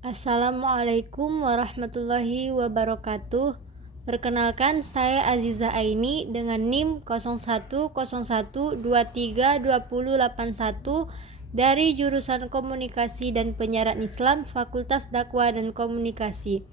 Assalamualaikum warahmatullahi wabarakatuh. Perkenalkan, saya Aziza Aini dengan NIM 0101232081 dari jurusan Komunikasi dan Penyiaran Islam Fakultas Dakwah dan Komunikasi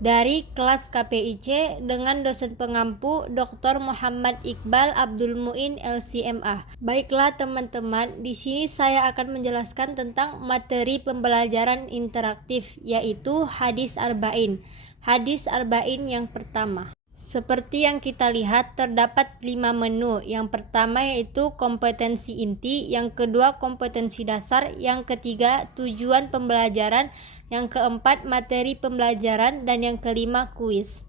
dari kelas KPIC dengan dosen pengampu Dr. Muhammad Iqbal Abdul Muin LCMA. Baiklah teman-teman, di sini saya akan menjelaskan tentang materi pembelajaran interaktif, yaitu hadis arba'in. Hadis arba'in yang pertama. Seperti yang kita lihat, terdapat 5 menu. Yang pertama yaitu kompetensi inti, yang kedua kompetensi dasar, yang ketiga tujuan pembelajaran, yang keempat materi pembelajaran, dan yang kelima kuis.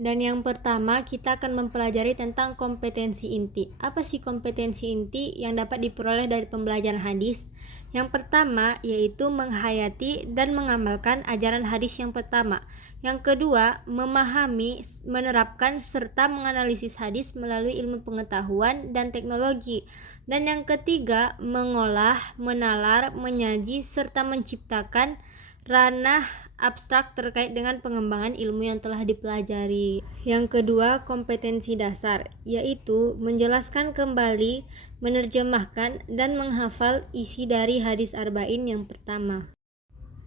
Dan yang pertama kita akan mempelajari tentang kompetensi inti. Apa sih kompetensi inti yang dapat diperoleh dari pembelajaran hadis? Yang pertama yaitu menghayati dan mengamalkan ajaran hadis yang pertama. Yang kedua, memahami, menerapkan, serta menganalisis hadis melalui ilmu pengetahuan dan teknologi. Dan yang ketiga, mengolah, menalar, menyaji, serta menciptakan ranah abstrak terkait dengan pengembangan ilmu yang telah dipelajari. Yang kedua, kompetensi dasar, yaitu menjelaskan kembali, menerjemahkan, dan menghafal isi dari hadis arba'in yang pertama.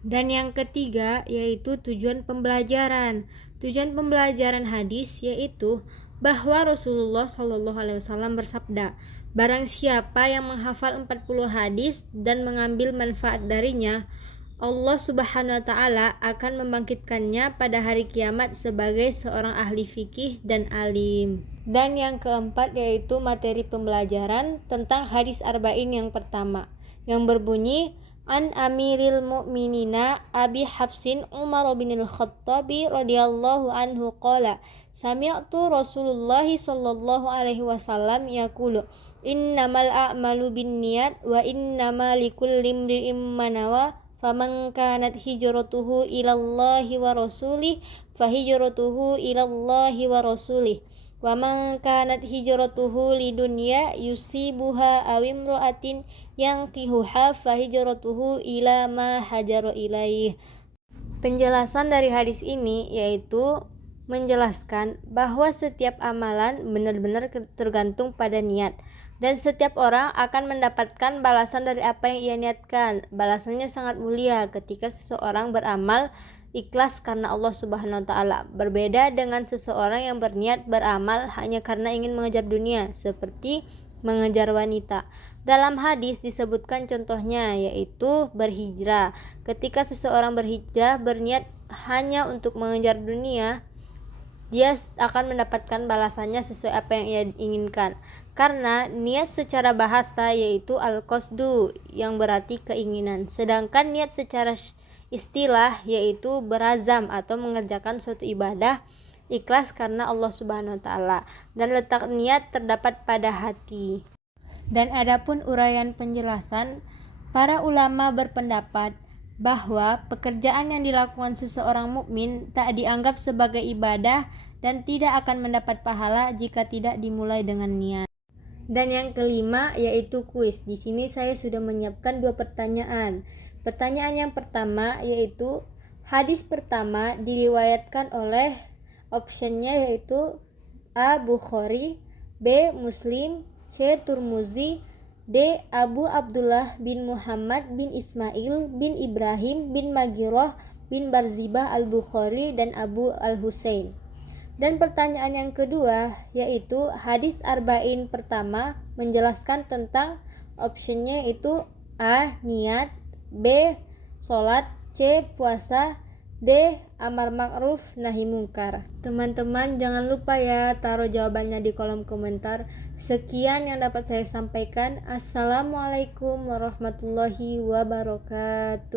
Dan yang ketiga, yaitu tujuan pembelajaran. Tujuan pembelajaran hadis yaitu bahwa Rasulullah SAW bersabda, barang siapa yang menghafal 40 hadis dan mengambil manfaat darinya, Allah Subhanahu wa Ta'ala akan membangkitkannya pada hari kiamat sebagai seorang ahli fikih dan alim. Dan yang keempat yaitu materi pembelajaran tentang hadis arba'in yang pertama, yang berbunyi An Amiril Mu'minina Abi Hafsin Umar bin Al-Khattabi radhiyallahu anhu qala sami'tu Rasulullah sallallahu alaihi wasallam yaqulu innamal a'malu binniyat wa innamal likulli imri'in ma nawa faman kanat hijratuhu ilallahi wa rasulih fahijratuhu ilallahi wa rasulih wa man kanat hijratuhu lidunya yusibuha aw imra'atin yanqihuha fahijratuhu ila ma hajara ilaih. Penjelasan dari hadis ini yaitu menjelaskan bahwa setiap amalan benar-benar tergantung pada niat, dan setiap orang akan mendapatkan balasan dari apa yang ia niatkan. Balasannya sangat mulia ketika seseorang beramal ikhlas karena Allah Subhanahu wa Ta'ala, berbeda dengan seseorang yang berniat beramal hanya karena ingin mengejar dunia, seperti mengejar wanita. Dalam hadis disebutkan contohnya yaitu berhijrah. Ketika seseorang berhijrah berniat hanya untuk mengejar dunia, dia akan mendapatkan balasannya sesuai apa yang ia inginkan, karena niat secara bahasa yaitu al-qasdu yang berarti keinginan, sedangkan niat secara istilah yaitu berazam atau mengerjakan suatu ibadah ikhlas karena Allah Subhanahu wa Ta'ala, dan letak niat terdapat pada hati. Dan adapun uraian penjelasan, para ulama berpendapat bahwa pekerjaan yang dilakukan seseorang mukmin tak dianggap sebagai ibadah dan tidak akan mendapat pahala jika tidak dimulai dengan niat. Dan yang kelima yaitu kuis. Di sini saya sudah menyiapkan 2 pertanyaan. Pertanyaan yang pertama yaitu hadis pertama diriwayatkan oleh optionnya yaitu A. Bukhari, B. Muslim, C. Turmuzi, D. Abu Abdullah bin Muhammad bin Ismail bin Ibrahim bin Magirah bin Barzibah al-Bukhari dan Abu al-Husain. Dan pertanyaan yang kedua yaitu hadis arba'in pertama menjelaskan tentang optionnya itu A. Niat, B. Sholat, C. Puasa, D. Amar ma'ruf nahi mungkar. Teman-teman jangan lupa ya taruh jawabannya di kolom komentar. Sekian yang dapat saya sampaikan. Assalamualaikum warahmatullahi wabarakatuh.